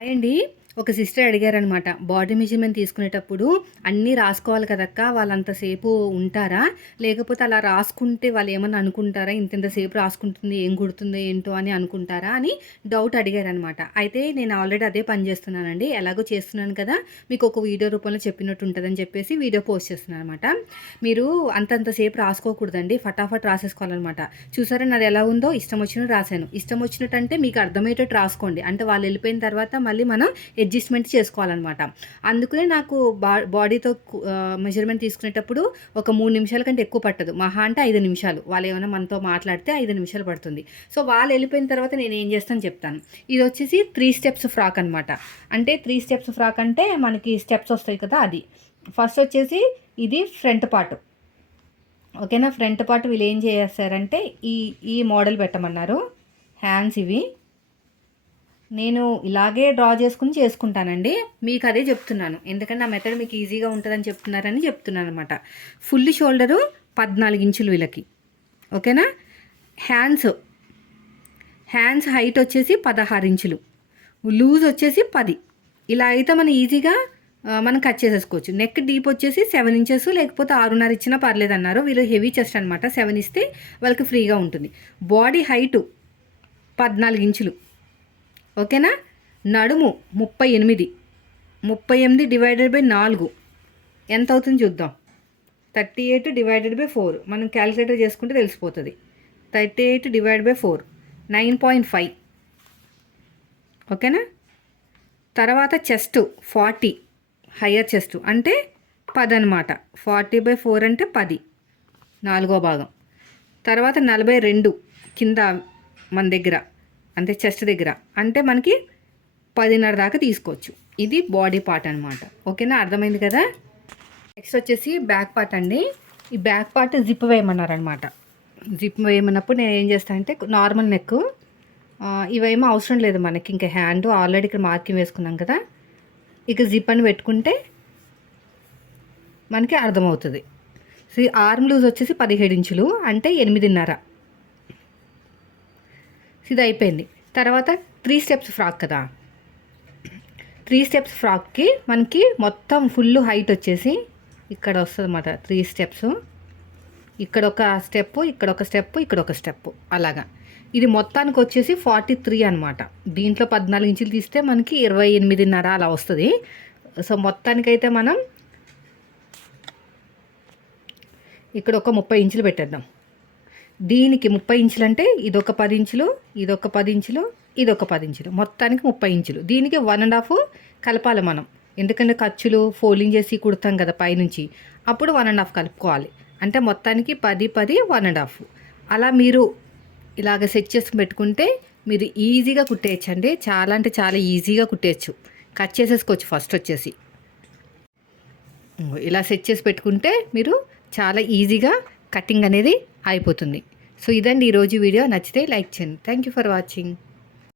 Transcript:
అండి. ఒక sister అడిగారనమాట body measurement తీసుకునేటప్పుడు అన్నీ రాసుకోవాలి కదక్క వాళ్ళంతసేపు ఉంటారా? లేకపోతే అలా రాసుకుంటే వాళ్ళు ఏమన్నా అనుకుంటారా? ఇంతెంతసేపు రాసుకుంటుంది ఏం కుడుతుందో ఏంటో అని అనుకుంటారా? అని డౌట్ అడిగారనమాట. అయితే నేను ఆల్రెడీ అదే పని చేస్తున్నానండి ఎలాగో చేస్తున్నాను కదా మీకు ఒక వీడియో రూపంలో చెప్పినట్టు ఉంటుందని చెప్పేసి వీడియో పోస్ట్ చేస్తున్నాను అనమాట మీరు అంతంతసేపు రాసుకోకూడదండి ఫటాఫట్ రాసేసుకోవాలన్నమాట చూసారా నాది ఎలా ఉందో? ఇష్టం వచ్చినట్టు రాశాను. ఇష్టం వచ్చినట్టు అంటే మీకు అర్థమయ్యేటట్టు రాసుకోండి. అంటే వాళ్ళు వెళ్ళిపోయిన తర్వాత మళ్ళీ మనం అడ్జస్ట్మెంట్ చేసుకోవాలన్నమాట. అందుకనే నాకు బా బాడీతో మెజర్మెంట్ తీసుకునేటప్పుడు ఒక మూడు నిమిషాల కంటే ఎక్కువ పట్టదు. మహా అంటే ఐదు నిమిషాలు. వాళ్ళు ఏమైనా మనతో మాట్లాడితే ఐదు నిమిషాలు పడుతుంది. సో వాళ్ళు వెళ్ళిపోయిన తర్వాత నేను ఏం చేస్తాను చెప్తాను. ఇది వచ్చేసి త్రీ స్టెప్స్ ఫ్రాక్ అనమాట అంటే త్రీ స్టెప్స్ ఫ్రాక్ అంటే మనకి స్టెప్స్ వస్తాయి కదా అది. ఫస్ట్ వచ్చేసి ఇది ఫ్రంట్ పార్ట్. ఓకేనా? ఫ్రంట్ పార్ట్ వీళ్ళు ఏం చేస్తారంటే ఈ ఈ మోడల్ పెట్టమన్నారు. హ్యాండ్స్ ఇవి. నేను ఇలాగే డ్రా చేసుకుని చేసుకుంటానండి. మీకు అదే చెప్తున్నాను. ఎందుకంటే నా మెథడ్ మీకు ఈజీగా ఉంటుందని చెప్తున్నారని చెప్తున్నాను అనమాట ఫుల్ షోల్డరు పద్నాలుగు ఇంచులు వీళ్ళకి. ఓకేనా? హ్యాండ్స్ హ్యాండ్స్ హైట్ వచ్చేసి పదహారు ఇంచులు. లూజ్ వచ్చేసి పది. ఇలా అయితే మనం ఈజీగా మనం కట్ చేసేసుకోవచ్చు. నెక్ డీప్ వచ్చేసి సెవెన్ ఇంచెస్ లేకపోతే ఆరున్నర ఇచ్చినా పర్లేదు అన్నారు. వీళ్ళు హెవీ చెస్ట్ అనమాట సెవెన్ ఇస్తే వాళ్ళకి ఫ్రీగా ఉంటుంది. బాడీ హైటు పద్నాలుగు ఇంచులు. ఓకేనా? నడుము ముప్పై ఎనిమిది. ముప్పై ఎనిమిది డివైడెడ్ బై నాలుగు. ఎంత అవుతుంది చూద్దాం. Thirty eight divided by four మనం క్యాలిక్యులేటర్ చేసుకుంటే తెలిసిపోతుంది. Thirty eight divide by four nine point five. ఓకేనా? తర్వాత చెస్ట్ ఫార్టీ హయ్యర్ చెస్ట్ అంటే పది అనమాట ఫార్టీ బై ఫోర్ అంటే పది. నాలుగో భాగం. తర్వాత నలభై రెండు కింద మన దగ్గర. అంటే చెస్ట్ దగ్గర. అంటే మనకి పదిన్నర దాకా తీసుకోవచ్చు. ఇది బాడీ పార్ట్ అనమాట ఓకేనా? అర్థమైంది కదా? నెక్స్ట్ వచ్చేసి బ్యాక్ పార్ట్ అండి. ఈ బ్యాక్ పార్ట్ జిప్ వేయమన్నారనమాట జిప్ వేయమన్నప్పుడు నేను ఏం చేస్తానంటే నార్మల్ నెక్. ఇవేమో అవసరం లేదు మనకి. ఇంకా హ్యాండ్ ఆల్రెడీ ఇక్కడ మార్కింగ్ వేసుకున్నాం కదా. ఇక జిప్ అని పెట్టుకుంటే మనకి అర్థమవుతుంది. సో ఆర్మ్ లూజ్ వచ్చేసి పదిహేడు ఇంచులు. అంటే ఎనిమిదిన్నర. ఇది అయిపోయింది. తర్వాత త్రీ స్టెప్స్ ఫ్రాక్ కదా. త్రీ స్టెప్స్ ఫ్రాక్కి మనకి మొత్తం ఫుల్ హైట్ వచ్చేసి ఇక్కడ వస్తుంది అన్నమాట త్రీ స్టెప్స్ ఇక్కడ ఒక స్టెప్ ఇక్కడ ఒక స్టెప్ ఇక్కడ ఒక స్టెప్ అలాగా. ఇది మొత్తానికి వచ్చేసి ఫార్టీ త్రీ అనమాట దీంట్లో పద్నాలుగు ఇంచులు తీస్తే మనకి ఇరవై ఎనిమిదిన్నర అలా వస్తుంది. సో మొత్తానికైతే మనం ఇక్కడ ఒక ముప్పై ఇంచులు పెట్టేద్దాం. దీనికి ముప్పై ఇంచులు అంటే ఇదొక పది ఇంచులు ఇదొక పది ఇంచులు ఇదొక పది ఇంచులు. మొత్తానికి ముప్పై ఇంచులు. దీనికి వన్ అండ్ హాఫ్ కలపాలి మనం. ఎందుకంటే ఖర్చులు ఫోల్డింగ్ చేసి కుడతాం కదా పైనుంచి. అప్పుడు వన్ అండ్ హాఫ్ కలుపుకోవాలి. అంటే మొత్తానికి పది పది వన్ అండ్ హాఫ్ అలా మీరు ఇలాగ సెట్ చేసి పెట్టుకుంటే మీరు ఈజీగా కుట్టేయచ్చు అండి చాలా అంటే చాలా ఈజీగా కుట్టేయచ్చు. కట్ చేసేసుకోవచ్చు ఫస్ట్ వచ్చేసి. ఇలా సెట్ చేసి పెట్టుకుంటే మీరు చాలా ఈజీగా కటింగ్ అనేది అయిపోతుంది. సో ఇదండి ఈరోజు వీడియో. నచ్చితే లైక్ చేయండి. Thank you for watching